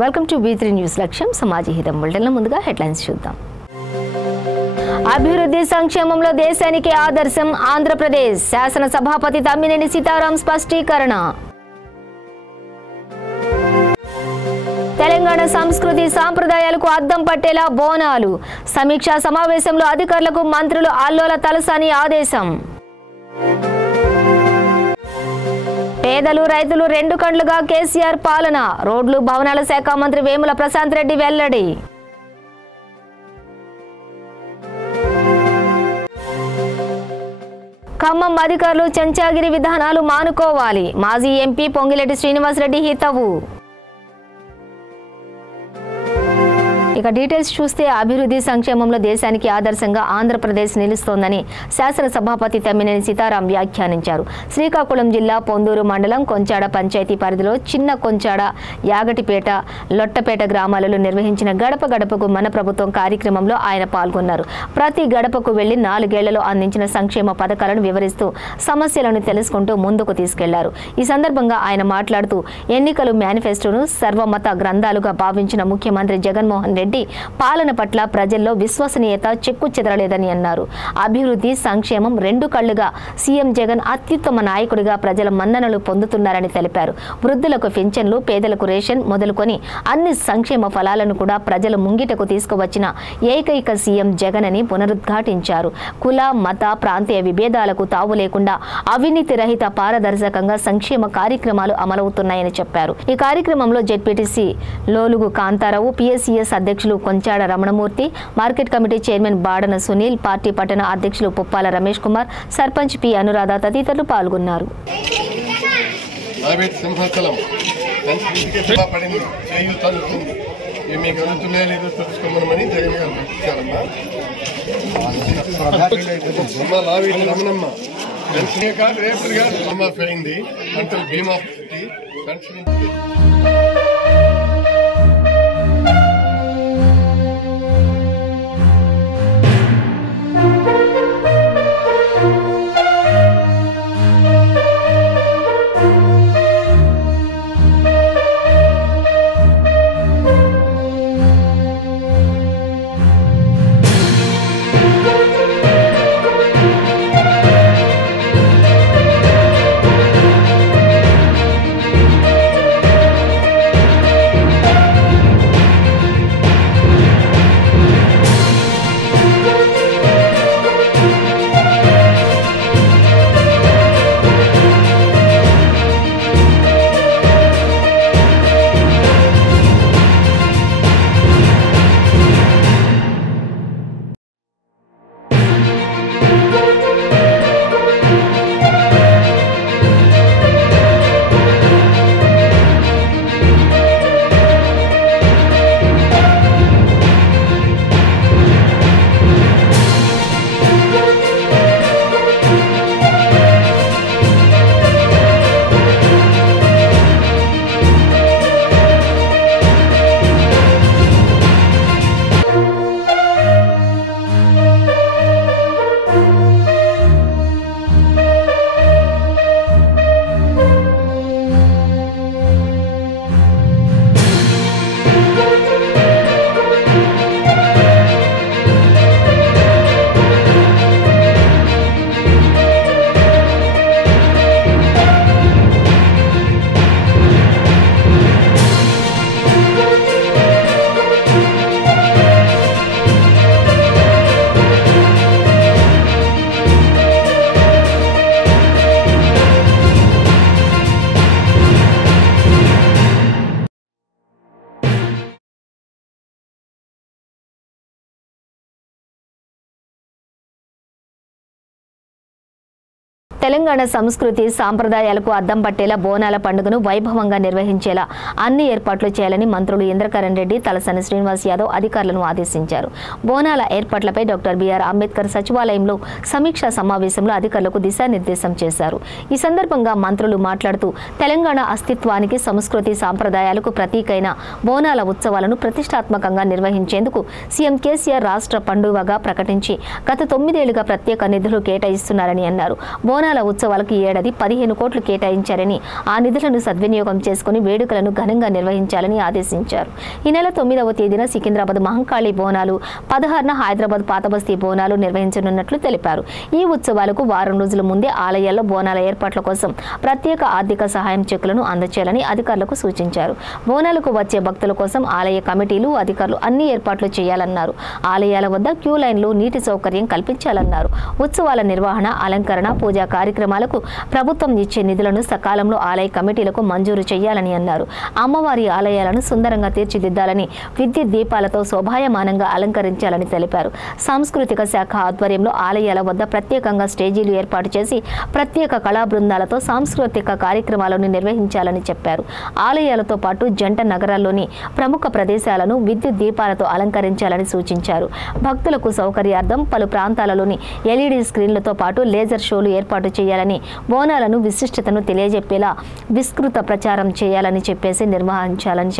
Welcome to B3 news లక్ష్యం సమాజ హితం బులెటిన్లో ముందుగా హెడ్లైన్స్ చూద్దాం. అభివృద్ధి సంక్షేమంలో దేశానికి ఆదర్శం ఆంధ్రప్రదేశ్ శాసన సభాపతి తమ్మినేని సీతారాం స్పష్టీకరణ. తెలంగాణ సంస్కృతి సాంప్రదాయాలకు అద్దం పట్టేలా బోనాలు సమీక్షా సమావేశంలో అధికారులకు మంత్రులు అల్లోల తలసాని ఆదేశం. పేదలు రైతులు రెండు కండ్లుగా కేసీఆర్ పాలన రోడ్లు భవనాల శాఖ మంత్రి వేముల ప్రశాంత్ రెడ్డి వెల్లడి. ఖమ్మం అధికారులు చెంచాగిరి విధానాలు మానుకోవాలి మాజీ ఎంపీ పొంగిరెడ్డి శ్రీనివాసరెడ్డి హితవు. ఇక డీటెయిల్స్ చూస్తే అభివృద్ధి సంక్షేమంలో దేశానికి ఆదర్శంగా ఆంధ్రప్రదేశ్ నిలుస్తోందని శాసన సభాపతి తమ్మినేని సీతారాం వ్యాఖ్యానించారు. శ్రీకాకుళం జిల్లా పొందూరు మండలం కొంచాడ పంచాయతీ పరిధిలో చిన్న కొంచాడ, యాగటిపేట, లొట్టపేట గ్రామాలలో నిర్వహించిన గడప గడపకు మన ప్రభుత్వం కార్యక్రమంలో ఆయన పాల్గొన్నారు. ప్రతి గడపకు వెళ్లి 4 ఏళ్లలో అందించిన సంక్షేమ పథకాలను వివరిస్తూ సమస్యలను తెలుసుకుంటూ ముందుకు తీసుకెళ్లారు. ఈ సందర్భంగా ఆయన మాట్లాడుతూ ఎన్నికలు మేనిఫెస్టోను సర్వమత గ్రంథాలుగా భావించిన ముఖ్యమంత్రి జగన్మోహన్ రెడ్డి పాలన పట్ల ప్రజల్లో విశ్వసనీయత చెక్కు చెదరలేదని అన్నారు. అభివృద్ధి సంక్షేమం రెండు కళ్లుగా సీఎం జగన్ అత్యుత్తమ నాయకుడిగా ప్రజల మన్ననలు పొందుతున్నారని తెలిపారు. వృద్ధులకు పింఛన్లు, పేదలకు రేషన్ మొదలుకొని అన్ని సంక్షేమ ఫలాలను కూడా ప్రజల ముంగిటకు తీసుకువచ్చిన ఏకైక సీఎం జగన్ అని పునరుద్ఘాటించారు. కుల, మత, ప్రాంతీయ విభేదాలకు తావు లేకుండా అవినీతి రహిత పారదర్శకంగా సంక్షేమ కార్యక్రమాలు అమలవుతున్నాయని చెప్పారు. ఈ కార్యక్రమంలో జెడ్పీటీసీ లోలుగు కాంతారావు, పిఎస్సిఎస్ అధ్యక్షులు Konchada Ramanamurthy, market committee chairman Badana Sunil, party పట్టణ అధ్యక్షులు పుప్పాల రమేష్ కుమార్, సర్పంచ్ పి అనురాధ తదితరులు పాల్గొన్నారు. తెలంగాణ సంస్కృతి సాంప్రదాయాలకు అద్దం పట్టేలా బోనాల పండుగను వైభవంగా నిర్వహించేలా అన్ని ఏర్పాట్లు చేయాలని మంత్రులు ఇంద్రకరణ్ రెడ్డి, తలసాని శ్రీనివాస్ యాదవ్ అధికారులను ఆదేశించారు. బోనాల ఏర్పాట్లపై డాక్టర్ బిఆర్ అంబేద్కర్ సచివాలయంలో సమీక్షా సమావేశంలో అధికారులకు దిశానిర్దేశం చేశారు. ఈ సందర్భంగా మంత్రులు మాట్లాడుతూ తెలంగాణ అస్తిత్వానికి, సంస్కృతి సాంప్రదాయాలకు ప్రతీకైన బోనాల ఉత్సవాలను ప్రతిష్టాత్మకంగా నిర్వహించేందుకు సీఎం కేసీఆర్ రాష్ట్ర పండుగగా ప్రకటించి గత 9 ఏళ్లుగా ప్రత్యేక నిధులు కేటాయిస్తున్నారని అన్నారు. బోనాల బోనాల ఉత్సవాలకు ఈ ఏడాది 15 కోట్లు కేటాయించారని, ఆ నిధులను సద్వినియోగం చేసుకుని వేడుకలను ఘనంగా నిర్వహించాలని ఆదేశించారు. ఈ నెల 9వ తేదీన సికింద్రాబాద్ మహంకాళి బోనాలు, 16న హైదరాబాద్ పాతబస్తీ బోనాలు నిర్వహించనున్నట్లు తెలిపారు. ఈ ఉత్సవాలకు వారం రోజుల ముందే ఆలయాల్లో బోనాల ఏర్పాట్ల కోసం ప్రత్యేక ఆర్థిక సహాయం చెక్కులను అందజేయాలని అధికారులకు సూచించారు. బోనాలకు వచ్చే భక్తుల కోసం ఆలయ కమిటీలు, అధికారులు అన్ని ఏర్పాట్లు చేయాలన్నారు. ఆలయాల వద్ద క్యూ లైన్లు, నీటి సౌకర్యం కల్పించాలన్నారు. ఉత్సవాల నిర్వహణ, అలంకరణ, పూజా కార్యక్రమాలకు ప్రభుత్వం ఇచ్చే నిధులను సకాలంలో ఆలయ కమిటీలకు మంజూరు చేయాలని అన్నారు. అమ్మవారి ఆలయాలను సుందరంగా తీర్చిదిద్దాలని, విద్యుత్ దీపాలతో శోభాయమానంగా అలంకరించాలని తెలిపారు. సాంస్కృతిక శాఖ ఆధ్వర్యంలో ఆలయాల వద్ద ప్రత్యేకంగా స్టేజీలు ఏర్పాటు చేసి ప్రత్యేక కళా బృందాలతో సాంస్కృతిక కార్యక్రమాలను నిర్వహించాలని చెప్పారు. ఆలయాలతో పాటు జంట నగరాల్లోని ప్రముఖ ప్రదేశాలను విద్యుత్ దీపాలతో అలంకరించాలని సూచించారు. భక్తులకు సౌకర్యార్థం పలు ప్రాంతాలలోని ఎల్ఈడీ స్క్రీన్లతో పాటు లేజర్ షోలు ఏర్పాటు చేయాలని, బోనాలను విశిష్టతను తెలియజెప్పేలా విస్తృత ప్రచారం చేయాలని నిర్వహించాలని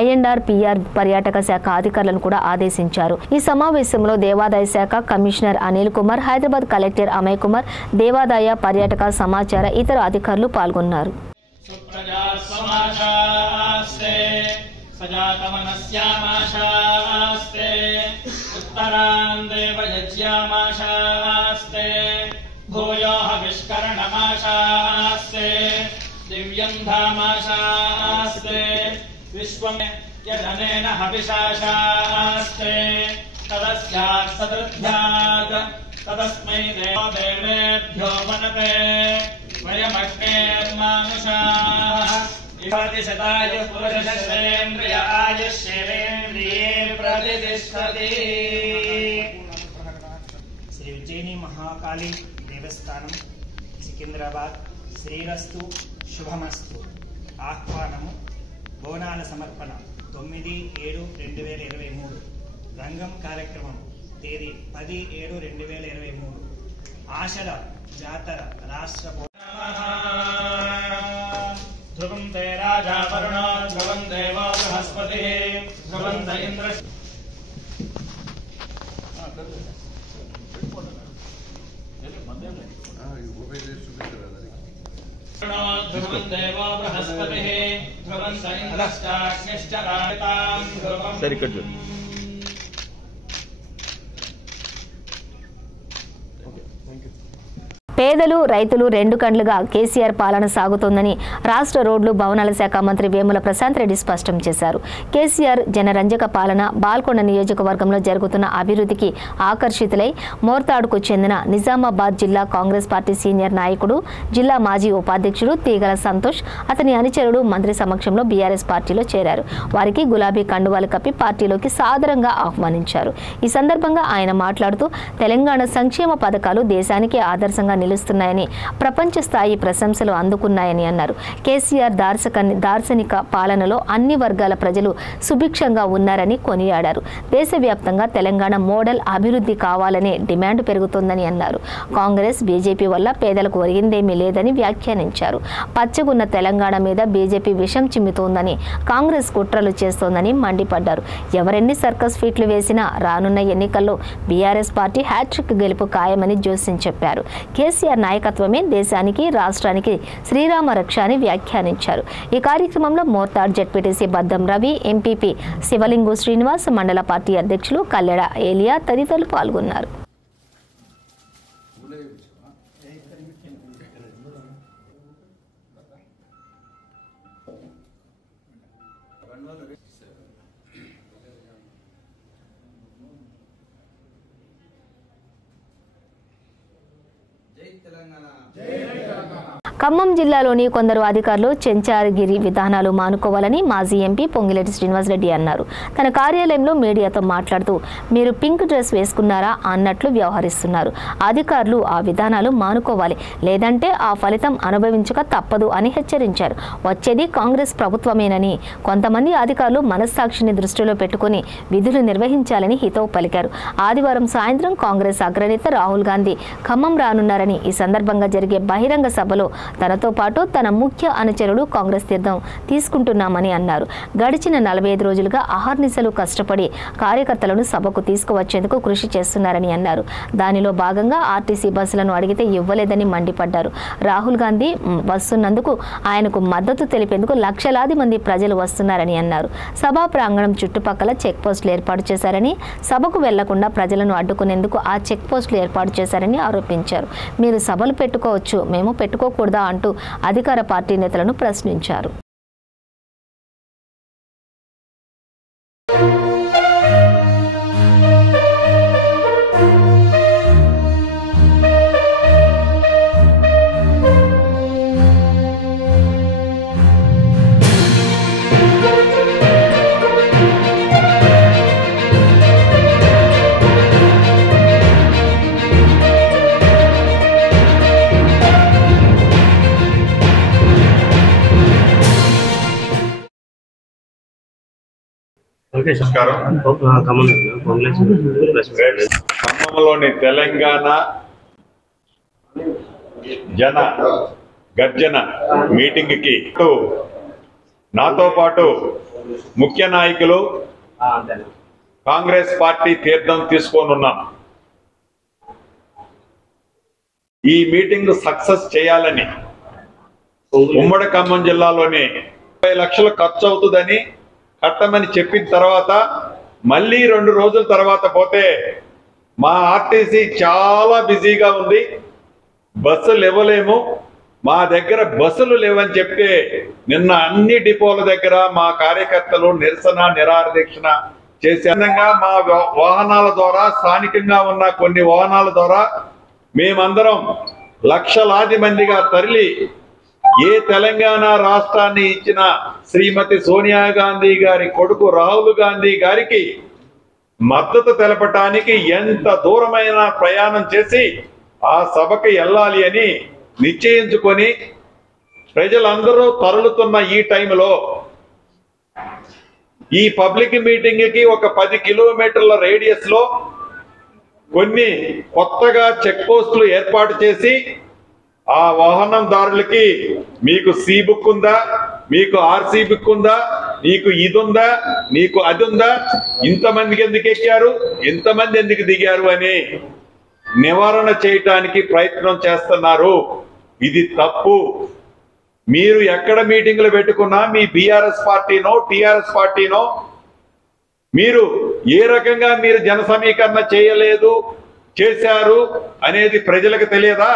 ఐఎన్ఆర్ పిఆర్ పర్యాటక శాఖ అధికారులను కూడా ఆదేశించారు. ఈ సమావేశంలో దేవాదాయ శాఖ కమిషనర్ అనిల్ కుమార్, హైదరాబాద్ కలెక్టర్ అమయ్ కుమార్, దేవాదాయ, పర్యాటక, సమాచార ఇతర అధికారులు పాల్గొన్నారు. विश्वं यदनेन हविषाशास्ते तदस्यात् सदृभ्यात् तदस्मै देवेभ्यो मनते वयमग्नेर्मानुषाः इति शतायुः पुरुषश्रेन्द्रिय आयुष्येन्द्रिये प्रतिष्ठति. శ్రీ ఉజ్జయిని మహాకాళి దేవస్థానం సికింద్రాబాద్. శ్రీరస్తు శుభమస్తు. ఆహ్వానము బోనాల సమర్పణ 9/7/2023. రంగం కార్యక్రమం తేదీ 10/7/2023. ఆషాఢ జాతర రాష్ట్ర ధ్రువం తే రాజా వరుణ ధ్రువం దేవో బృహస్పతి ధ్రువం త ఇంద్ర ధ్రువం దేవో బృహస్పతి ధ్రువం త ఇంద్రశ్చాగ్నిశ్చ రాజతాం ధ్రువం. పేదలు, రైతులు రెండు కండ్లుగా కేసీఆర్ పాలన సాగుతోందని రాష్ట్ర రోడ్లు, భవనాల శాఖ మంత్రి వేముల ప్రశాంత్ రెడ్డి స్పష్టం చేశారు. కేసీఆర్ జనరంజక పాలన, బాల్కొండ నియోజకవర్గంలో జరుగుతున్న అభివృద్ధికి ఆకర్షితులై మోర్తాడుకు చెందిన నిజామాబాద్ జిల్లా కాంగ్రెస్ పార్టీ సీనియర్ నాయకుడు, జిల్లా మాజీ ఉపాధ్యక్షుడు తీగల సంతోష్, అతని అనుచరుడు మంత్రి సమక్షంలో బీఆర్ఎస్ పార్టీలో చేరారు. వారికి గులాబీ కండువాలు కప్పి పార్టీలోకి సాదరంగా ఆహ్వానించారు. ఈ సందర్భంగా ఆయన మాట్లాడుతూ తెలంగాణ సంక్షేమ పథకాలు దేశానికి ఆదర్శంగా నిలుస్తున్నాయని, ప్రపంచ స్థాయి ప్రశంసలు అందుకున్నాయని అన్నారు. కేసీఆర్ దార్శనిక పాలనలో అన్ని వర్గాల ప్రజలు సుభిక్షంగా ఉన్నారని కొనియాడారు. దేశవ్యాప్తంగా తెలంగాణ మోడల్ అభివృద్ధి కావాలనే డిమాండ్ పెరుగుతోందని అన్నారు. కాంగ్రెస్, బీజేపీ వల్ల పేదలకు ఒరిగిందేమీ లేదని వ్యాఖ్యానించారు. పచ్చగున్న తెలంగాణ మీద బీజేపీ విషం చిమ్ముతోందని, కాంగ్రెస్ కుట్రలు చేస్తోందని మండిపడ్డారు. ఎవరెన్ని సర్కస్ ఫీట్లు వేసినా రానున్న ఎన్నికల్లో బీఆర్ఎస్ పార్టీ హ్యాట్రిక్ గెలుపు ఖాయమని జోస్యం చెప్పారు. కేసీఆర్ నాయకత్వమే దేశానికి, రాష్ట్రానికి శ్రీరామ రక్ష అని వ్యాఖ్యానించారు. ఈ కార్యక్రమంలో మోర్తాడ్ జెడ్పీటీసీ బద్దం రవి, ఎంపీపీ శివలింగు శ్రీనివాస్, మండల పార్టీ అధ్యక్షులు కల్లెడ ఏలియా తదితరులు పాల్గొన్నారు. ఖమ్మం జిల్లాలోని కొందరు అధికారులు చెంచాగిరి విధానాలు మానుకోవాలని మాజీ ఎంపీ పొంగిలేటి శ్రీనివాసరెడ్డి అన్నారు. తన కార్యాలయంలో మీడియాతో మాట్లాడుతూ, మీరు పింక్ డ్రెస్ వేసుకున్నారా అన్నట్లు వ్యవహరిస్తున్నారు. అధికారులు ఆ విధానాలు మానుకోవాలి, లేదంటే ఆ ఫలితం అనుభవించక తప్పదు అని హెచ్చరించారు. వచ్చేది కాంగ్రెస్ ప్రభుత్వమేనని, కొంతమంది అధికారులు మనస్సాక్షిని దృష్టిలో పెట్టుకుని విధులు నిర్వహించాలని హితవు పలికారు. ఆదివారం సాయంత్రం కాంగ్రెస్ అగ్రనేత రాహుల్ గాంధీ ఖమ్మం రానున్నారని, ఈ సందర్భంగా జరిగే బహిరంగ సభలో తనతో పాటు తన ముఖ్య అనుచరుడు కాంగ్రెస్ తీర్థం తీసుకుంటున్నామని అన్నారు. గడిచిన 45 రోజులుగా అహర్నిశలు కష్టపడి కార్యకర్తలను సభకు తీసుకువచ్చేందుకు కృషి చేస్తున్నారని అన్నారు. దానిలో భాగంగా ఆర్టీసీ బస్సులను అడిగితే ఇవ్వలేదని మండిపడ్డారు. రాహుల్ గాంధీ వస్తున్నందుకు ఆయనకు మద్దతు తెలిపేందుకు లక్షలాది మంది ప్రజలు వస్తున్నారని అన్నారు. సభా ప్రాంగణం చుట్టుపక్కల చెక్ పోస్టులు ఏర్పాటు చేశారని, సభకు వెళ్లకుండా ప్రజలను అడ్డుకునేందుకు ఆ చెక్ పోస్టులు ఏర్పాటు చేశారని ఆరోపించారు. మీరు సభలు పెట్టుకోవచ్చు, మేము పెట్టుకోకూడదా అంటూ అధికార పార్టీ నేతలను ప్రశ్నించారు. ఖమ్మంలోని తెలంగాణ జన గర్జన మీటింగ్ కి నాతో పాటు ముఖ్య నాయకులు కాంగ్రెస్ పార్టీ తీర్థం తీసుకోనున్నాం. ఈ మీటింగ్ సక్సెస్ చేయాలని ఉమ్మడి ఖమ్మం జిల్లాలోని 50 లక్షలు ఖర్చు అవుతుందని కట్టమని చెప్పిన తర్వాత మళ్ళీ 2 రోజుల తర్వాత పోతే మా ఆర్టీసీ చాలా బిజీగా ఉంది, బస్సులు ఇవ్వలేము, మా దగ్గర బస్సులు లేవని చెప్తే నిన్న అన్ని డిపోల దగ్గర మా కార్యకర్తలు నిరసన నిరాదీక్షణ చేసే విధంగా మా వాహనాల ద్వారా స్థానికంగా ఉన్న కొన్ని వాహనాల ద్వారా మేమందరం లక్షలాది మందిగా తరలి ఏ తెలంగాణ రాష్ట్రాన్ని ఇచ్చిన శ్రీమతి సోనియా గాంధీ గారి కొడుకు రాహుల్ గాంధీ గారికి మద్దతు తెలపటానికి ఎంత దూరమైన ప్రయాణం చేసి ఆ సభకి వెళ్ళాలి అని నిశ్చయించుకొని ప్రజలందరూ తరలుతున్న ఈ టైంలో ఈ పబ్లిక్ మీటింగ్ కి ఒక 10 కిలోమీటర్ల రేడియస్ లో కొన్ని కొత్తగా చెక్ పోస్టులు ఏర్పాటు చేసి ఆ వాహనందారులకి మీకు సి బుక్ ఉందా, మీకు ఆర్సీ బుక్ ఉందా, నీకు ఇది ఉందా, నీకు అది ఉందా, ఇంతమందికి ఎందుకు ఎక్కారు, ఇంతమంది ఎందుకు దిగారు అని నివారణ చేయటానికి ప్రయత్నం చేస్తున్నారు. ఇది తప్పు. మీరు ఎక్కడ మీటింగ్లు పెట్టుకున్నా మీ బీఆర్ఎస్ పార్టీనో టిఆర్ఎస్ పార్టీనో మీరు ఏ రకంగా మీరు జన సమీకరణ చేయలేదు చేశారు అనేది ప్రజలకు తెలియదా?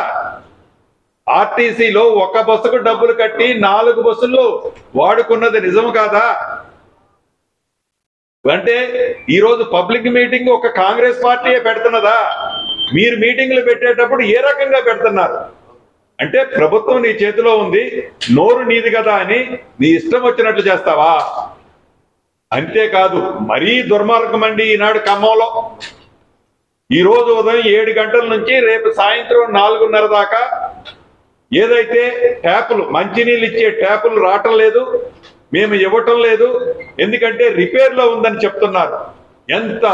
ఆర్టీసీలో ఒక బస్సుకు డబ్బులు కట్టి 4 బస్సులు వాడుకున్నది నిజం కాదా? అంటే ఈరోజు పబ్లిక్ మీటింగ్ ఒక కాంగ్రెస్ పార్టీ పెడుతున్నదా? మీరు మీటింగ్లు పెట్టేటప్పుడు ఏ రకంగా పెడుతున్నారు? అంటే ప్రభుత్వం నీ చేతిలో ఉంది, నోరు నీది కదా అని నీ ఇష్టం వచ్చినట్లు చేస్తావా? అంతేకాదు, మరీ దుర్మార్గం అండి ఈనాడు ఖమ్మంలో. ఈ రోజు ఉదయం 7 గంటల నుంచి రేపు సాయంత్రం 4:30 దాకా ఏదైతే ట్యాపులు మంచినీళ్ళు ఇచ్చే ట్యాపులు రావటం లేదు, మేము ఇవ్వటం లేదు, ఎందుకంటే రిపేర్ లో ఉందని చెప్తున్నారు. ఎంత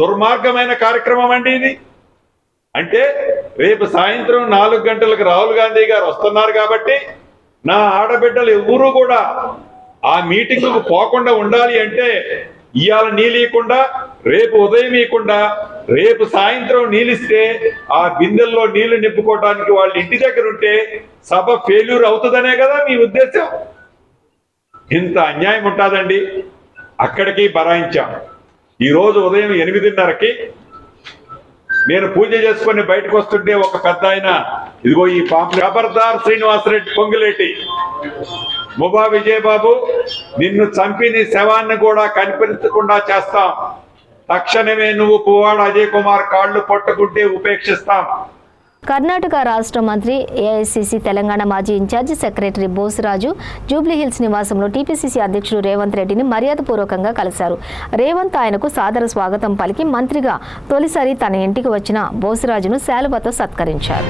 దుర్మార్గమైన కార్యక్రమం అండి ఇది. అంటే రేపు సాయంత్రం 4 గంటలకు రాహుల్ గాంధీ గారు వస్తున్నారు కాబట్టి నా ఆడబిడ్డలు ఎవరు కూడా ఆ మీటింగ్కు పోకుండా ఉండాలి అంటే ఇవాళ నీళ్ళు ఇవ్వకుండా, రేపు ఉదయం ఇవ్వకుండా, రేపు సాయంత్రం నీళ్ళిస్తే ఆ బిందెల్లో నీళ్లు నింపుకోవడానికి వాళ్ళ ఇంటి దగ్గర ఉంటే సభ ఫెయిల్యూర్ అవుతుందనే కదా మీ ఉద్దేశం. ఇంత అన్యాయం ఉంటుందండి. అక్కడికి బరాయించాం. ఈ రోజు ఉదయం 8:30కి నేను పూజ చేసుకుని బయటకు వస్తుంటే ఒక పెద్ద ఆయన ఇదిగో ఈ ఖబర్దార్ శ్రీనివాసరెడ్డి పొంగులేటి, ముబా విజయబాబు, నిన్ను చంపి నీ శవాన్ని కూడా కనిపించకుండా చేస్తాం, తక్షణమే నువ్వు పువ్వాడ అజయ్ కుమార్ కాళ్ళు పట్టుకుంటే ఉపేక్షిస్తాం. కర్ణాటక రాష్ట్ర మంత్రి, ఏఐసిసి తెలంగాణ మాజీ ఇన్ఛార్జి సెక్రటరీ బోసురాజు జూబ్లీహిల్స్ నివాసంలో టీపీసీసీ అధ్యక్షుడు రేవంత్ రెడ్డిని మర్యాదపూర్వకంగా కలిశారు. రేవంత్ ఆయనకు సాదర స్వాగతం పలికి మంత్రిగా తొలిసారి తన ఇంటికి వచ్చిన బోసురాజును శాలువతో సత్కరించారు.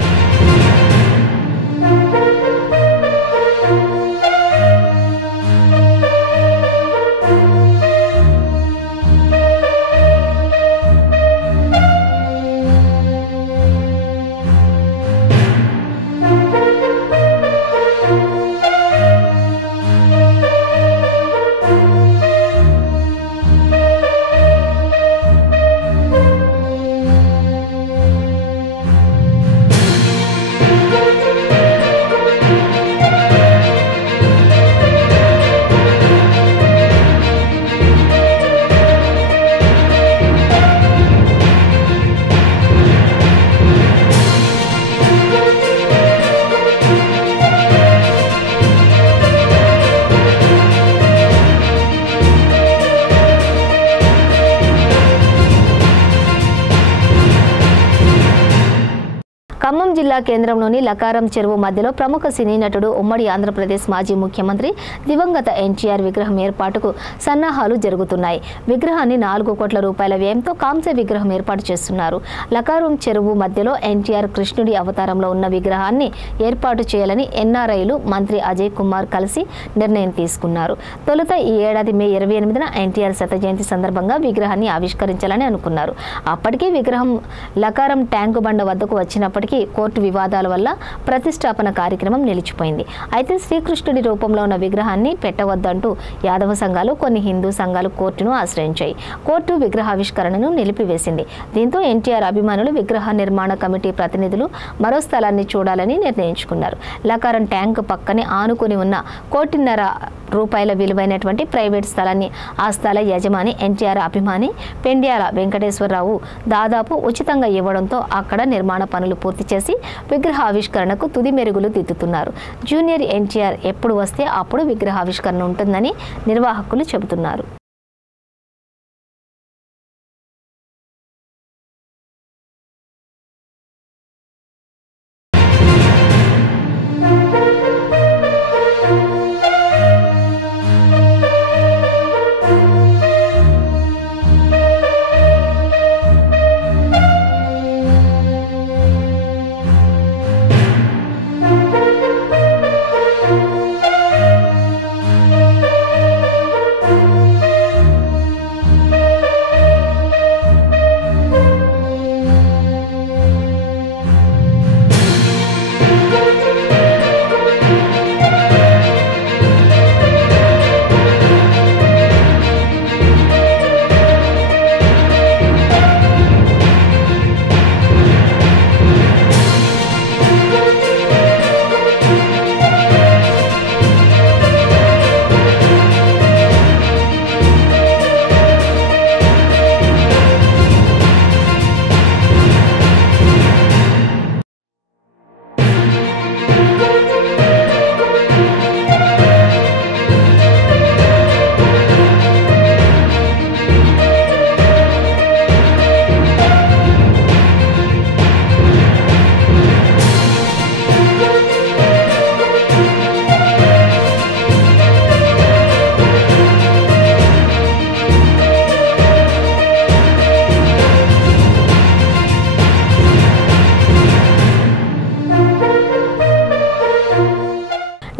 ఖమ్మం జిల్లా కేంద్రంలోని లకారం చెరువు మధ్యలో ప్రముఖ సినీ నటుడు ఉమ్మడి ఆంధ్రప్రదేశ్ మాజీ ముఖ్యమంత్రి దివంగత ఎన్టీఆర్ విగ్రహం ఏర్పాటుకు సన్నాహాలు జరుగుతున్నాయి. విగ్రహాన్ని 4 కోట్ల రూపాయల వ్యయంతో కాంస్య విగ్రహం ఏర్పాటు చేస్తున్నారు. లకారం చెరువు మధ్యలో ఎన్టీఆర్ కృష్ణుడి అవతారంలో ఉన్న విగ్రహాన్ని ఏర్పాటు చేయాలని ఎన్ఆర్ఐలు మంత్రి అజయ్ కుమార్ కలిసి నిర్ణయం తీసుకున్నారు. తొలుత ఈ ఏడాది మే 28న ఎన్టీఆర్ శత జయంతి సందర్భంగా విగ్రహాన్ని ఆవిష్కరించాలని అనుకున్నారు. అప్పటికే విగ్రహం లకారం ట్యాంకు బండ వద్దకు వచ్చినప్పటికీ కోర్టు వివాదాల వల్ల ప్రతిష్టాపన కార్యక్రమం నిలిచిపోయింది. అయితే శ్రీకృష్ణుడి రూపంలో ఉన్న విగ్రహాన్ని పెట్టవద్దంటూ యాదవ సంఘాలు, కొన్ని హిందూ సంఘాలు కోర్టును ఆశ్రయించాయి. కోర్టు విగ్రహావిష్కరణను నిలిపివేసింది. దీంతో ఎన్టీఆర్ అభిమానులు విగ్రహ నిర్మాణ కమిటీ ప్రతినిధులు మరో స్థలాన్ని చూడాలని నిర్ణయించుకున్నారు. లకారం ట్యాంకు పక్కనే ఆనుకుని ఉన్న 1.5 కోటి రూపాయల విలువైనటువంటి ప్రైవేట్ స్థలాన్ని ఆ స్థల యజమాని ఎన్టీఆర్ అభిమాని పెండ్యాల వెంకటేశ్వరరావు దాదాపు ఉచితంగా ఇవ్వడంతో అక్కడ నిర్మాణ పనులు పూర్తి చేసి విగ్రహావిష్కరణకు తుది మెరుగులు దిద్దుతున్నారు. జూనియర్ ఎన్టీఆర్ ఎప్పుడు వస్తే అప్పుడు విగ్రహావిష్కరణ ఉంటుందని నిర్వాహకులు చెబుతున్నారు.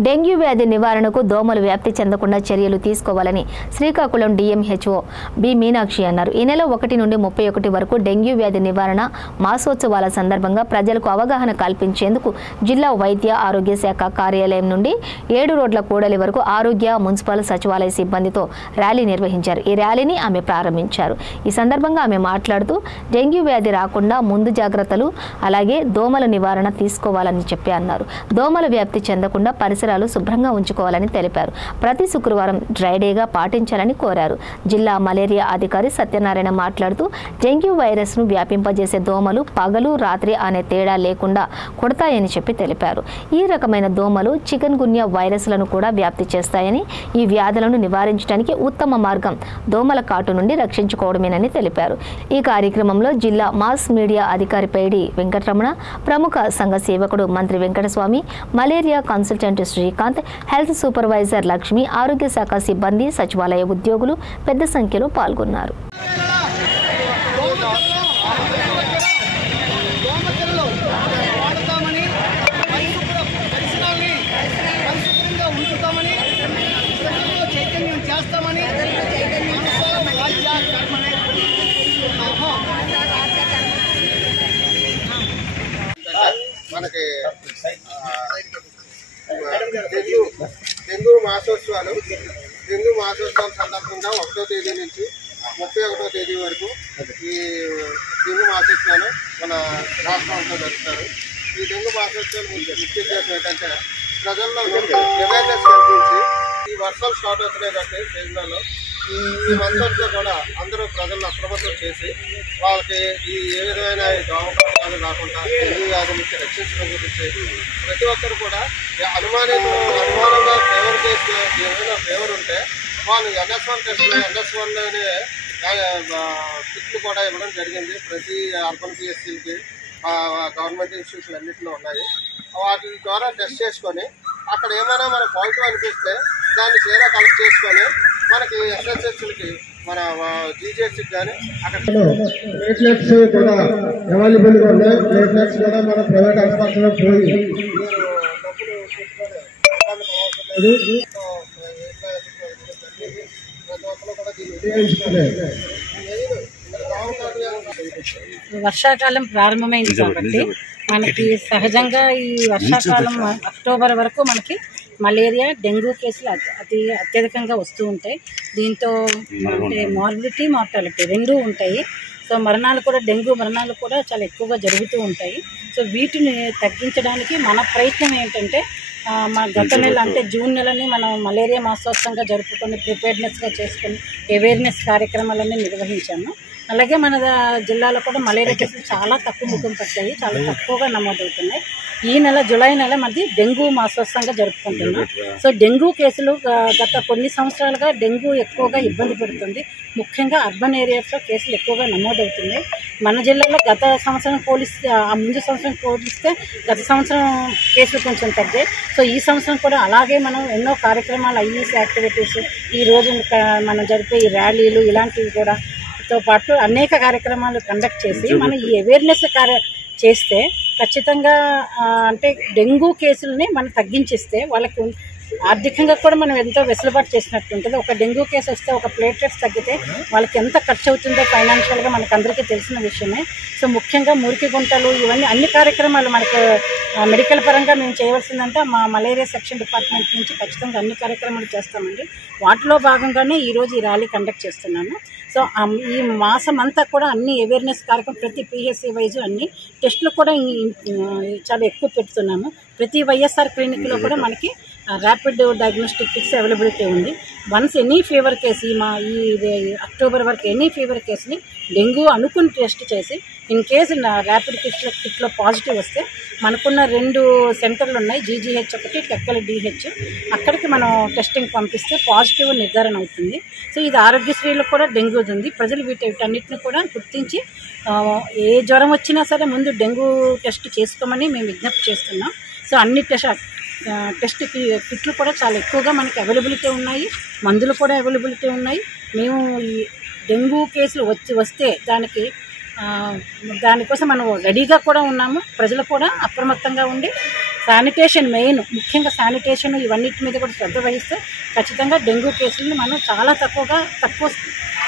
డెంగ్యూ వ్యాధి నివారణకు దోమలు వ్యాప్తి చెందకుండా చర్యలు తీసుకోవాలని శ్రీకాకుళం డిఎంహెచ్ఓ బి మీనాక్షి అన్నారు. ఈ నెల 1 నుండి 31 వరకు డెంగ్యూ వ్యాధి నివారణ మాసోత్సవాల సందర్భంగా ప్రజలకు అవగాహన కల్పించేందుకు జిల్లా వైద్య ఆరోగ్య శాఖ కార్యాలయం నుండి 7 రోడ్ల కూడలి వరకు ఆరోగ్య, మున్సిపల్, సచివాలయ సిబ్బందితో ర్యాలీ నిర్వహించారు. ఈ ర్యాలీని ఆమె ప్రారంభించారు. ఈ సందర్భంగా ఆమె మాట్లాడుతూ డెంగ్యూ వ్యాధి రాకుండా ముందు జాగ్రత్తలు అలాగే దోమల నివారణ తీసుకోవాలని చెప్పి అన్నారు. దోమల వ్యాప్తి చెందకుండా పరిసరాలు శుభ్రంగా ఉంచుకోవాలని తెలిపారు. ప్రతి శుక్రవారం డ్రై డేగా పాటించాలని కోరారు. జిల్లా మలేరియా అధికారి సత్యనారాయణ మాట్లాడుతూ డెంగ్యూ వైరస్ ను వ్యాపింపజేసే దోమలు పగలు రాత్రి అనే తేడా లేకుండా కొడతాయని చెప్పి తెలిపారు. ఈ రకమైన దోమలు చికెన్ గున్యా వైరస్లను కూడా వ్యాప్తి చేస్తాయని, ఈ వ్యాధులను నివారించడానికి ఉత్తమ మార్గం దోమల కాటు నుండి రక్షించుకోవడమేనని తెలిపారు. ఈ కార్యక్రమంలో జిల్లా మాస్ మీడియా అధికారి పైడి వెంకటరమణ, ప్రముఖ సంఘ సేవకుడు మంత్రి Venkataswamy, malaria consultant Srikanth, health supervisor Lakshmi, ఆరోగ్య శాఖ సిబ్బంది, సచివాలయ ఉద్యోగులు పెద్ద సంఖ్యలో పాల్గొన్నారు. మనకి డెంగ్యూ మాసోత్సవాల సందర్భంగా 1వ తేదీ నుంచి 31వ తేదీ వరకు ఈ డెంగ్యూ మాసోత్సవాలు మన రాష్ట్రంలో జరుపుతారు. ఈ డెంగ్యూ మాసోత్సవాలు ముఖ్య ఉద్దేశం ఏంటంటే ప్రజల్లో అవేర్నెస్ కల్పించి ఈ వర్షాలు స్టార్ట్ అవుతున్నాయి కాబట్టి సీజన్లో ఈ మంత్రంతో కూడా అందరూ ప్రజలను అప్రమత్తం చేసి వాళ్ళకి ఈ ఏ విధమైన దోమకాలు రాకుండా డెంగ్యూ వ్యాధి నుంచి రక్షించడం గురించి ప్రతి ఒక్కరు కూడా అనుమానంగా ఫేవర్ చేసి ఏమైనా ఫేవర్ ఉంటే వాళ్ళు NS1 టెస్ట్లో NS1 కిట్లు కూడా ఇవ్వడం జరిగింది ప్రతి అర్బన్ PSCలకి. గవర్నమెంట్ ఇన్స్టిట్యూట్లు అన్నింటిలో ఉన్నాయి. వాటి ద్వారా టెస్ట్ చేసుకొని అక్కడ ఏమైనా మనకు పాజిటివ్ అనిపిస్తే దాన్ని తీరా కలెక్ట్ చేసుకొని మనకి ఎస్ఎస్హెచ్లకి మన జీజీహెచ్కి కానీ అక్కడ ప్లేట్లెట్స్ కూడా అవైలబుల్గా ఉన్నాయి. ప్లేట్లెట్స్ కూడా మన ప్రైవేట్ హాస్పిటల్లో పోయి వర్షాకాలం ప్రారంభమైంది కాబట్టి మనకి సహజంగా ఈ వర్షాకాలం అక్టోబర్ వరకు మనకి మలేరియా, డెంగ్యూ కేసులు అత్యధికంగా వస్తూ ఉంటాయి. దీంతో అంటే మార్బిలిటీ, మార్టాలిటీ రెండూ ఉంటాయి. సో మరణాలు కూడా, డెంగ్యూ మరణాలు కూడా చాలా ఎక్కువగా జరుగుతూ ఉంటాయి. సో వీటిని తగ్గించడానికి మన ప్రయత్నం ఏంటంటే మా గత నెల అంటే జూన్ నెలని మనం మలేరియా మాసోత్సవంగా జరుపుకొని ప్రిపేర్నెస్గా చేసుకొని అవేర్నెస్ కార్యక్రమాలన్నీ నిర్వహించాము. అలాగే మన జిల్లాలో కూడా మలేరియా కేసులు చాలా తక్కువ ముఖం పట్టాయి, చాలా తక్కువగా నమోదవుతున్నాయి. ఈ నెల జూలై నెల మధ్య డెంగ్యూ మాసోత్సవంగా జరుపుకుంటున్నాం. సో డెంగ్యూ కేసులు గత కొన్ని సంవత్సరాలుగా డెంగ్యూ ఎక్కువగా ఇబ్బంది పెడుతుంది. ముఖ్యంగా అర్బన్ ఏరియాస్లో కేసులు ఎక్కువగా నమోదవుతున్నాయి. మన జిల్లాలో గత సంవత్సరం పోలిస్తే, ఆ ముందు సంవత్సరం పోలిస్తే గత సంవత్సరం కేసులు కొంచెం తగ్గాయి. సో ఈ సంవత్సరం కూడా అలాగే మనం ఎన్నో కార్యక్రమాలు, ఐఈసీ యాక్టివిటీస్, ఈ రోజు మనం జరిపే ఈ ర్యాలీలు ఇలాంటివి కూడా తో పాటు అనేక కార్యక్రమాలు కండక్ట్ చేసి మనం ఈ అవేర్నెస్ చేస్తే ఖచ్చితంగా అంటే డెంగ్యూ కేసులని మనం తగ్గించేస్తే వాళ్ళకి ఆర్థికంగా కూడా మనం ఎంతో వెసులుబాటు చేసినట్టు ఉంటుంది. ఒక డెంగ్యూ కేసు వస్తే, ఒక ప్లేట్లెట్స్ తగ్గితే వాళ్ళకి ఎంత ఖర్చు అవుతుందో ఫైనాన్షియల్గా మనకు అందరికీ తెలిసిన విషయమే. సో ముఖ్యంగా మురికి గుంటలు ఇవన్నీ అన్ని కార్యక్రమాలు మనకు మెడికల్ పరంగా మేము చేయవలసిందంటే మా మలేరియా సెక్షన్ డిపార్ట్మెంట్ నుంచి ఖచ్చితంగా అన్ని కార్యక్రమాలు చేస్తామండి. వాటిలో భాగంగానే ఈరోజు ఈ ర్యాలీ కండక్ట్ చేస్తున్నాను. సో ఈ మాసం అంతా కూడా అన్ని అవేర్నెస్ కార్యక్రమం, ప్రతి పిహెచ్సి వైజ్ అన్ని టెస్టులు కూడా చాలా ఎక్కువ పెడుతున్నాము. ప్రతి వైఎస్ఆర్ క్లినిక్లో కూడా మనకి ర్యాపిడ్ డయాగ్నోస్టిక్ కిట్స్ అవైలబిలిటీ ఉంది. వన్స్ ఎనీ ఫీవర్ కేసు ఈ అక్టోబర్ వరకు ఎనీ ఫీవర్ కేసుని డెంగ్యూ అనుకుని టెస్ట్ చేసి ఇన్ కేసు ర్యాపిడ్ కిట్లో పాజిటివ్ వస్తే మనకున్న 2 సెంటర్లు ఉన్నాయి, జీజీహెచ్ ఒకటి, టెక్కల డిహెచ్. అక్కడికి మనం టెస్టింగ్ పంపిస్తే పాజిటివ్ నిర్ధారణ అవుతుంది. సో ఇది ఆరోగ్యశ్రీలో కూడా డెంగ్యూ ఉంది. ప్రజలు వీటన్నిటిని కూడా గుర్తించి ఏ జ్వరం వచ్చినా సరే ముందు డెంగ్యూ టెస్ట్ చేసుకోమని మేము విజ్ఞప్తి చేస్తున్నాం. సో అన్ని టెస్ట్ కిట్లు కూడా చాలా ఎక్కువగా మనకి అవైలబిలిటీ ఉన్నాయి, మందులు కూడా అవైలబిలిటీ ఉన్నాయి. మేము ఈ డెంగ్యూ కేసులు వస్తే దానికోసం మనం రెడీగా కూడా ఉన్నాము. ప్రజలు కూడా అప్రమత్తంగా ఉండి శానిటేషన్ మెయిన్, ముఖ్యంగా శానిటేషన్ ఇవన్నిటి మీద కూడా శ్రద్ధ వహిస్తే ఖచ్చితంగా డెంగ్యూ కేసులను మనం చాలా తక్కువ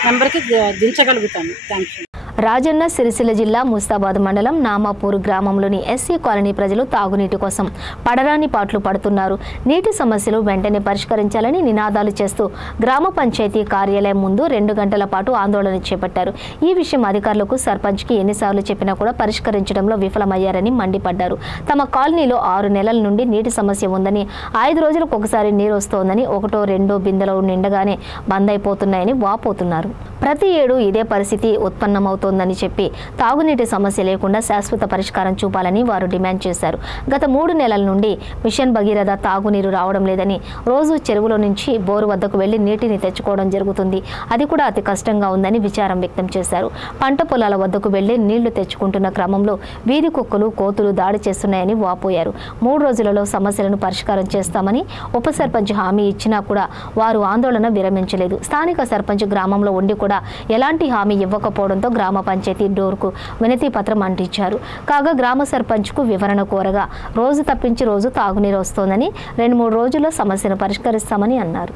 నెంబర్కి దించగలుగుతాము. Thank you. రాజన్న సిరిసిల్ల జిల్లా ముస్తాబాద్ మండలం నామాపూర్ గ్రామంలోని ఎస్సీ కాలనీ ప్రజలు తాగునీటి కోసం పడరాని పాట్లు పడుతున్నారు. నీటి సమస్యలు వెంటనే పరిష్కరించాలని నినాదాలు చేస్తూ గ్రామ పంచాయతీ కార్యాలయం ముందు 2 గంటల పాటు ఆందోళన చేపట్టారు. ఈ విషయం అధికారులకు, సర్పంచ్కి ఎన్నిసార్లు చెప్పినా కూడా పరిష్కరించడంలో విఫలమయ్యారని మండిపడ్డారు. తమ కాలనీలో 6 నెలల నుండి నీటి సమస్య ఉందని, 5 రోజులకు ఒకసారి నీరు వస్తోందని, 1-2 బిందెలు నిండగానే బంద్ అయిపోతున్నాయని వాపోతున్నారు. ప్రతి ఏడు ఇదే పరిస్థితి ఉత్పన్నమవుతోందని చెప్పి తాగునీటి సమస్య లేకుండా శాశ్వత పరిష్కారం చూపాలని వారు డిమాండ్ చేశారు. గత 3 నెలల నుండి మిషన్ భగీరథ తాగునీరు రావడం లేదని, రోజు చెరువులో నుంచి బోరు వద్దకు వెళ్లి నీటిని తెచ్చుకోవడం జరుగుతుంది. అది కూడా అతి కష్టంగా ఉందని విచారం వ్యక్తం చేశారు. పంట పొలాల వద్దకు వెళ్లి నీళ్లు తెచ్చుకుంటున్న క్రమంలో వీధి కుక్కలు, కోతులు దాడి చేస్తున్నాయని వాపోయారు. 3 రోజులలో సమస్యలను పరిష్కారం చేస్తామని ఉప సర్పంచ్ హామీ ఇచ్చినా కూడా వారు ఆందోళన విరమించలేదు. స్థానిక సర్పంచ్ గ్రామంలో ఉండి కూడా ఎలాంటి హామీ ఇవ్వకపోవడంతో గ్రామ పంచాయతీ డోర్కు వినతి పత్రం అంటించారు. కాగా గ్రామ సర్పంచ్కు వివరణ కోరగా రోజు తప్పించి రోజు తాగునీరు వస్తోందని, 2-3 రోజుల్లో సమస్యను పరిష్కరిస్తామని అన్నారు.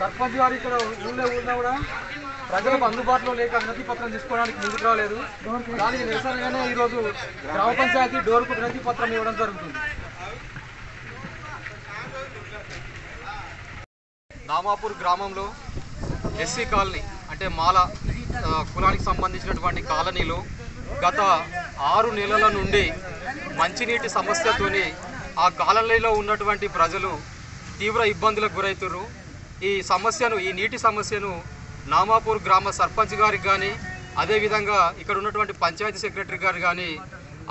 సర్పంచ్ గారు ఇక్కడ ఊళ్ళో కూడా ప్రజలకు అందుబాటులో లేక వినతి పత్రం తీసుకోవడానికి ముందుకు రాలేదు. దానికి నిరసనగానే ఈరోజు గ్రామ పంచాయతీ డోర్కు వినతి పత్రం ఇవ్వడం జరుగుతుంది. నామాపూర్ గ్రామంలో ఎస్సీ కాలనీ అంటే మాల కులానికి సంబంధించినటువంటి కాలనీలో గత 6 నెలల నుండి మంచినీటి సమస్యతోని ఆ కాలనీలో ఉన్నటువంటి ప్రజలు తీవ్ర ఇబ్బందులకు గురవుతున్నారు. ఈ నీటి సమస్యను నామాపూర్ గ్రామ సర్పంచ్ గారికి కానీ అదేవిధంగా ఇక్కడ ఉన్నటువంటి పంచాయతీ సెక్రటరీ గారు కానీ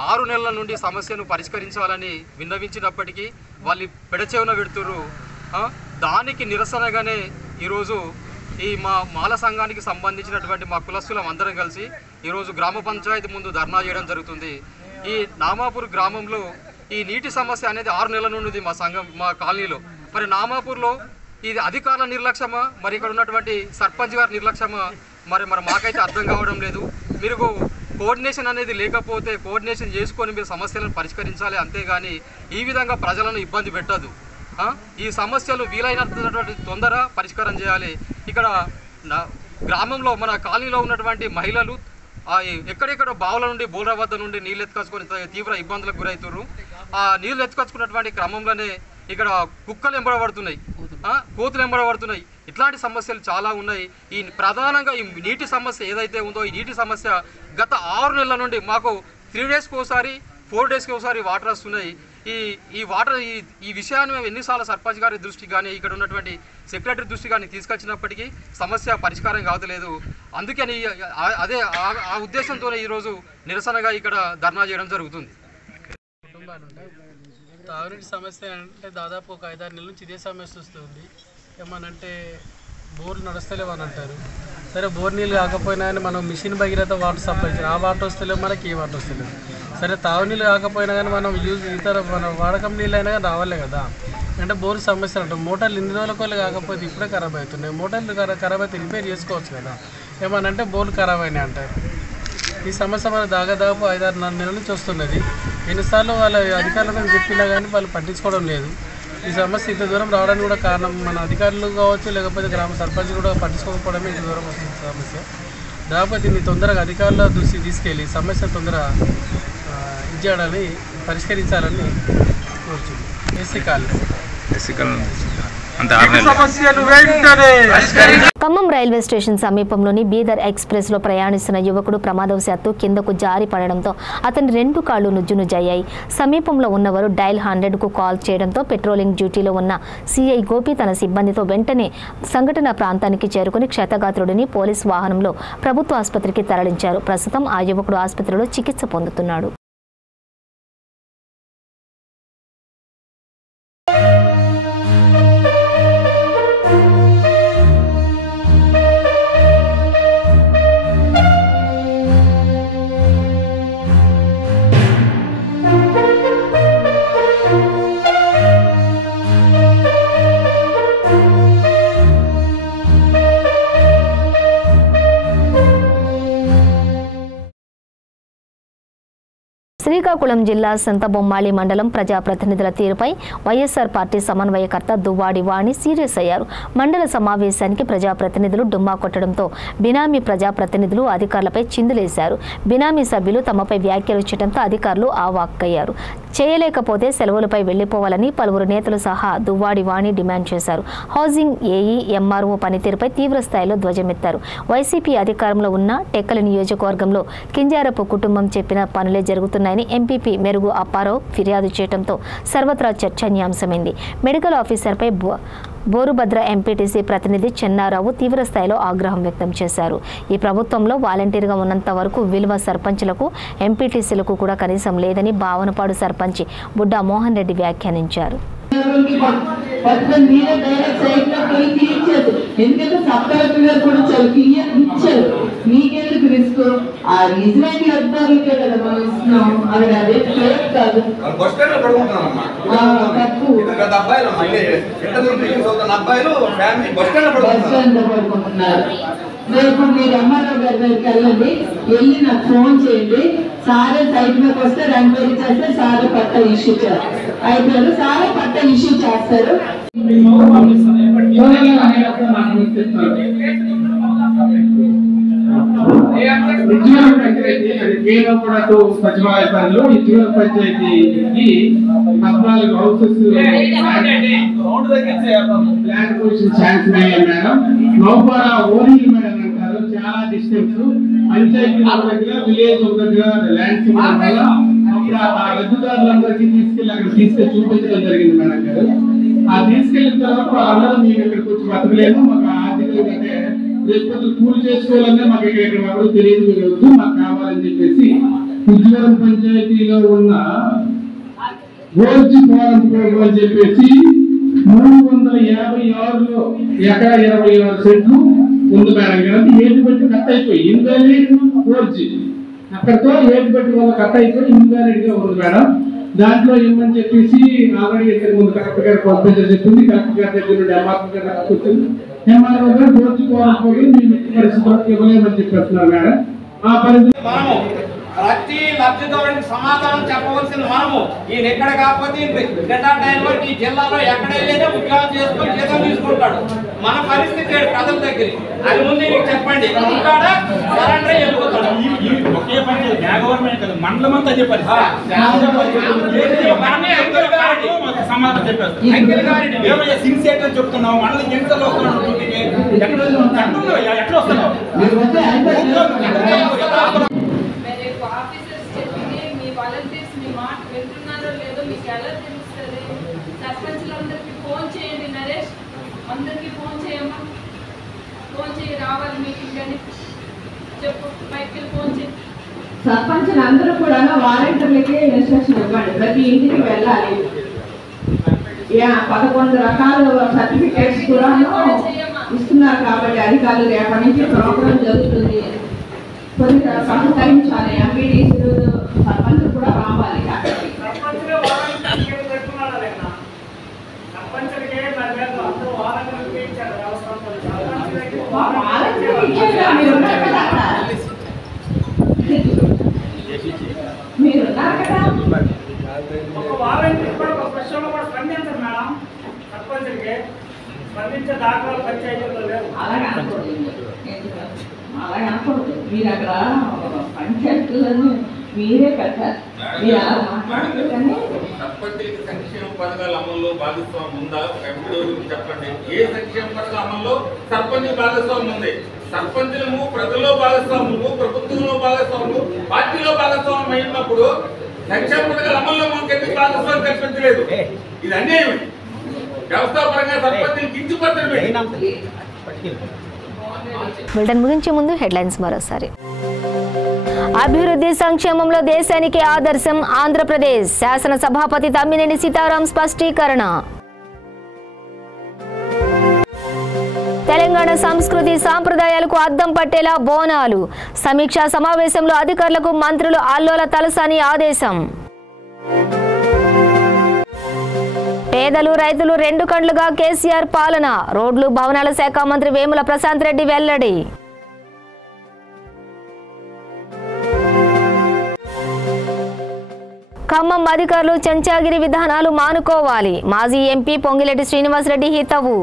6 నెలల నుండి సమస్యను పరిష్కరించాలని విన్నవించినప్పటికీ వాళ్ళు పెడచెవున పెడుతున్నారు. దానికి నిరసనగానే ఈరోజు ఈ మా మాల సంఘానికి సంబంధించినటువంటి మా కులస్తులం అందరం కలిసి ఈరోజు గ్రామ పంచాయతీ ముందు ధర్నా చేయడం జరుగుతుంది. ఈ నామాపూర్ గ్రామంలో ఈ నీటి సమస్య అనేది 6 నెలల నుండి మా కాలనీలో. మరి నామాపూర్లో ఇది అధికారుల నిర్లక్ష్యమా, మరి ఇక్కడ ఉన్నటువంటి సర్పంచ్ గారి నిర్లక్ష్యమా, మరి మాకైతే అర్థం కావడం లేదు. మీరు కోఆర్డినేషన్ అనేది లేకపోతే కోఆర్డినేషన్ చేసుకొని మీరు సమస్యలను పరిష్కరించాలి, అంతేగాని ఈ విధంగా ప్రజలను ఇబ్బంది పెట్టదు. ఈ సమస్యలు వీలైనటువంటి తొందర పరిష్కారం చేయాలి. ఇక్కడ గ్రామంలో మన కాలనీలో ఉన్నటువంటి మహిళలు ఎక్కడెక్కడో బావుల నుండి బోర్ల వద్ద నుండి నీళ్ళు ఎత్తుకొచ్చుకొని తీవ్ర ఇబ్బందులకు గురవుతున్నారు. ఆ నీళ్ళు ఎత్తుకొచ్చుకున్నటువంటి క్రమంలోనే ఇక్కడ కుక్కలు ఎంబడబడుతున్నాయి, కోతులు ఎంబడబడుతున్నాయి. ఇట్లాంటి సమస్యలు చాలా ఉన్నాయి. ప్రధానంగా ఈ నీటి సమస్య ఏదైతే ఉందో ఈ నీటి సమస్య గత 6 నెలల నుండి మాకు 3 డేస్కి ఒకసారి 4 డేస్కి ఒకసారి వాటర్ వస్తున్నాయి. ఈ వాటర్ ఈ విషయాన్ని మేము ఎన్నిసార్లు సర్పంచ్ గారి దృష్టికి కానీ ఇక్కడ ఉన్నటువంటి సెక్రటరీ దృష్టికి కానీ తీసుకొచ్చినప్పటికీ సమస్య పరిష్కారం కావట్లేదు. అందుకని ఆ ఉద్దేశంతోనే ఈరోజు నిరసనగా ఇక్కడ ధర్నా చేయడం జరుగుతుంది. తాగునీటి సమస్య అంటే దాదాపు ఒక 5-6 నెలల నుంచి ఇదే సమస్య వస్తుంది. ఏమనంటే బోర్లు నడుస్తలేవు అని అంటారు. సరే బోర్ నీళ్ళు కాకపోయినా కానీ మనం మిషన్ భగీరథ వాటర్ సప్లై చేయాలి, ఆ వాటర్ వస్తలేవు, మనకి ఏ వాటర్ వస్తలేవు. సరే తాగునీళ్ళు కాకపోయినా కానీ మనం మన వాడకం నీళ్ళు అయినా కానీ రావాలి కదా. అంటే బోర్ సమస్య అంటారు. మోటార్లు ఇన్ని రోజుల కాకపోతే ఇప్పుడే ఖరాబ్ అవుతున్నాయి. మోటార్లు ఖరాబ్ అయితే రిపేర్ చేసుకోవచ్చు కదా. ఏమనంటే బోర్లు ఖరాబ్ అయినాయి అంటారు. ఈ సమస్య మన దాదాపు 5-6 నెలల నుంచి వస్తున్నది. ఎన్నిసార్లు వాళ్ళ అధికారులకు చెప్పినా కానీ వాళ్ళు పట్టించుకోవడం లేదు. ఈ సమస్య ఇంత దూరం రావడానికి కూడా కారణం మన అధికారులు కావచ్చు, లేకపోతే గ్రామ సర్పంచ్ కూడా పట్టించుకోకపోవడమే ఇంత దూరం వస్తుంది సమస్య. దాదాపు దీన్ని తొందరగా అధికారుల దృష్టికి తీసుకెళ్ళి సమస్య తొందరగా ఇచ్చేయాలని పరిష్కరించాలని కోరుచున్నాను. SC colony Khammam railway station సమీపంలోని బీదర్ ఎక్స్ప్రెస్ లో ప్రయాణిస్తున్న యువకుడు ప్రమాదవశాత్తు కిందకు జారి పడడంతో అతని 2 కాళ్లు నుజ్జునుజ్జయ్యాయి. సమీపంలో ఉన్నవారు డయల్ 100కు కాల్ చేయడంతో పెట్రోలింగ్ డ్యూటీలో ఉన్న సిఐ గోపి తన సిబ్బందితో వెంటనే సంఘటన ప్రాంతానికి చేరుకుని క్షతగాత్రుడిని పోలీస్ వాహనంలో ప్రభుత్వ ఆసుపత్రికి తరలించారు. ప్రస్తుతం ఆ యువకుడు ఆసుపత్రిలో చికిత్స పొందుతున్నాడు. శ్రీకాకుళం జిల్లా సంతబొమ్మాళి మండలం ప్రజాప్రతినిధుల తీరుపై వైఎస్ఆర్ పార్టీ సమన్వయకర్త దువ్వాడి వాణి సీరియస్ అయ్యారు. మండల సమావేశానికి ప్రజాప్రతినిధులు డుమ్మా కొట్టడంతో బినామీ ప్రజాప్రతినిధులు అధికారులపై చిందులేశారు. బినామీ సభ్యులు తమపై వ్యాఖ్యలు చేయడంతో అధికారులు ఆవాక్కయ్యారు. చేయలేకపోతే సెలవులపై వెళ్లిపోవాలని పలువురు నేతలు సహా దువ్వాడి వాణి డిమాండ్ చేశారు. హౌసింగ్ ఏఈ ఎంఆర్ఓ పనితీరుపై తీవ్ర స్థాయిలో ధ్వజమెత్తారు. వైసీపీ అధికారంలో ఉన్న టెక్కలి నియోజకవర్గంలో కింజారపు కుటుంబం చెప్పిన పనులే జరుగుతున్నాయని ఎంపీపీ మెరుగు అప్పారావు ఫిర్యాదు చేయడంతో సర్వత్రా చర్చనీయాంశమైంది. మెడికల్ ఆఫీసర్పై బోరుభద్ర ఎంపీటీసీ ప్రతినిధి చెన్నారావు తీవ్ర స్థాయిలో ఆగ్రహం వ్యక్తం చేశారు. ఈ ప్రభుత్వంలో వాలంటీర్గా ఉన్నంత వరకు విలువ సర్పంచ్లకు ఎంపీటీసీలకు కూడా కనీసం లేదని భావనపాడు సర్పంచి బుడ్డా మోహన్ రెడ్డి వ్యాఖ్యానించారు. ఎందుకంటే సబ్ కలెక్టర్ గారు కూడా చాలా క్లియర్ ఇచ్చారు. మీకెందుకు రిస్క్? ఆ నిజమైన అధికారులకే కదా మనం ఇస్తున్నాం. అది అదే ఫేక్ కాదు. బస్ స్టాండ్ లో పడుకుంటున్నారు. రేపు మీరు ఎంఆర్ఓ గారి దగ్గరికి వెళ్ళండి, వెళ్ళి నాకు ఫోన్ చేయండి. సారే సైట్ మీద వస్తే ఎంక్వైరీ చేస్తే సారే పట్ట ఇష్యూ అవుతారు. సారే పట్ట ఇష్యూ చేస్తారు. ఉద్యోగ పంచాయతీ అది కేవలం కూడా సచివాలయ పరిధిలో ఉద్యోగ పంచాయతీకి 14 హౌసెస్ ప్లాన్ పొజిషన్ శాంక్షన్ అయ్యాయి మేడం. లోపల ఓరిల్ మేడం అంటారు, చాలా డిస్టెన్స్ పంచాయతీ దగ్గర విలేజ్ దగ్గర ల్యాండ్స్ ఉండడం వల్ల అప్పుడు ఆ లబ్ధిదారులందరికీ తీసుకెళ్ళి అక్కడ తీసుకెళ్ళి చూపించడం జరిగింది మేడం గారు. ఆ తీసుకెళ్ళిన తర్వాత వాళ్ళందరూ మేము ఇక్కడికి వచ్చి బతకలేము, మాకు ఆర్థికంగా లేకపోతే కూలి చేసుకోవాలనే మాకు ఇక్కడ ఎవరు తెలియదు, మీరు మాకు కావాలని చెప్పేసి ఉద్యోగం పంచాయతీలో ఉన్న ఓర్జీ ఫోరం ప్రోగ్రాం అని చెప్పేసి 356లో ఎకరా 26 సెంట్లు ఉంది మేడం గారు. ఏది పెట్టి కట్ అయిపోయి ఇన్వాలిడ్ ఓర్జీ అక్కడతో ఏది పెట్టి వల్ల కట్ అయిపోయి ఇన్వాలిడ్ గా ఉంది మేడం. దాంట్లో ఏమని చెప్పేసి ఆల్రెడీ ఇంతకు ముందు కలెక్టర్ గారు పంపించని చెప్పింది. కలెక్టర్ గారి దగ్గర నుండి ఎంఆర్ఓ గారు వచ్చింది. ఎంఆర్ఓ గారు దోచుకోవాలి మేము ఎట్టి పరిస్థితుల్లో ఇవ్వలేమని చెప్పేస్తున్నారు మేడం. ఆ పరిస్థితి మనము ప్రతి లబ్ధిదారుడికి సమాధానం చెప్పవలసిన మనము ఈయన ఎక్కడ కాకపోతే రిటైర్ అయిన వరకు ఈ జిల్లాలో ఎక్కడైనా ఉద్యోగం చేసుకొని జీతం తీసుకుంటాడు. మన పరిస్థితి ప్రజల దగ్గర అది ముందు మీకు చెప్పండి. ఉంటాడా సరెండర్ వెళ్ళిపోతాడు. ఒకే పని గవర్నమెంట్ కదా మండలం అంతా చెప్పారు సమాధానం చెప్పారు. సిన్సియర్ చెప్తున్నావు మండలం ఎన్నిసార్లు వస్తున్నావు ఎట్లా వస్తున్నావు ఆఫీసర్స్ చెప్తే మీ వాలంటీర్స్ మీ మాట వింటున్నారో లేదో మీకు ఎలా తెలుస్తుంది? సర్పంచ్లందరికీ ఫోన్ చేయండి నరేష్, అందరికీ ఫోన్ చేయమ్మా, ఫోన్ చేయి రావాలి మీటింగ్ అని చెప్పు, మైకి ఫోన్ చేయి. సర్పంచులు అందరూ కూడా వాలంటీర్లకి ఇన్స్ట్రక్షన్ ఇవ్వండి, ప్రతి ఇంటికి వెళ్ళాలి. 11 రకాల సర్టిఫికేట్స్ కూడా ఇస్తున్నారు కాబట్టి అధికారులు రేపటి నుంచి ప్రోగ్రాం జరుగుతుంది. కొన్ని సహకరించాలి, ఎంపీడీస్ సర్పంచ్ కూడా రావాలి. మీరున్నారు కదా ఒక వాలంటీర్ కూడా ఒక ప్రశ్నలో కూడా స్పందించారు మేడం. సర్పంచ్కి స్పందించే దాఖలాలు పంచాయతీలో లేవు. అలాగే అనకూడదు, అలాగే అనకూడదు. మీరు అక్కడ పంచాయతీలను మీరే పెట్టారు, మీరు అలా మాట్లాడుతూ కానీ సర్పంచులకి సంక్షేమ పథకాల అమల్లో భాగస్వామ్యం ఉందా? చెప్పండి. ఏ సంక్షేమ పథకాల అమల్లో సర్పంచ్ భాగస్వామ్యం ఉంది? సర్పంచులము ప్రజల్లో భాగస్వాములు, ప్రభుత్వంలో భాగస్వాములు, పార్టీలో భాగస్వామ్యం అయినప్పుడు సంక్షేమ పథకాల అమల్లో మనకి ఎందుకు భాగస్వామ్యం కల్పించలేదు? ఇది అన్యాయం. వ్యవస్థాపరంగా సర్పంచులు కించిపత్రం బులెటిన్ ముగించే ముందు హెడ్లైన్స్ మరోసారి. అభివృద్ధి సంక్షేమంలో దేశానికి ఆదర్శం ఆంధ్రప్రదేశ్, శాసన సభాపతి తమ్మినేని సీతారాం స్పష్టీకరణ. తెలంగాణ సంస్కృతి సాంప్రదాయాలకు అద్దం పట్టేలా బోనాలు, సమీక్షా సమావేశంలో అధికారులకు మంత్రులు ఆల్లోల తలసాని ఆదేశం. పేదలు రైతులు 2 కండ్లుగా కేసీఆర్ పాలన, రోడ్లు భవనాల శాఖ మంత్రి వేముల ప్రశాంత్ రెడ్డి వెల్లడి. ఖమ్మం అధికారులు చెంచాగిరి విధానాలు మానుకోవాలి, మాజీ ఎంపీ పొంగిరెడ్డి శ్రీనివాసరెడ్డి హితవు.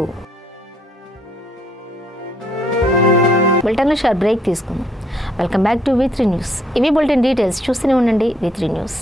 బులెటిన్లో షార్ట్ బ్రేక్ తీసుకుందాం. Welcome back to V3 news. ఇవి బులెటిన్ డీటెయిల్స్. చూస్తూనే ఉండండి V3 న్యూస్.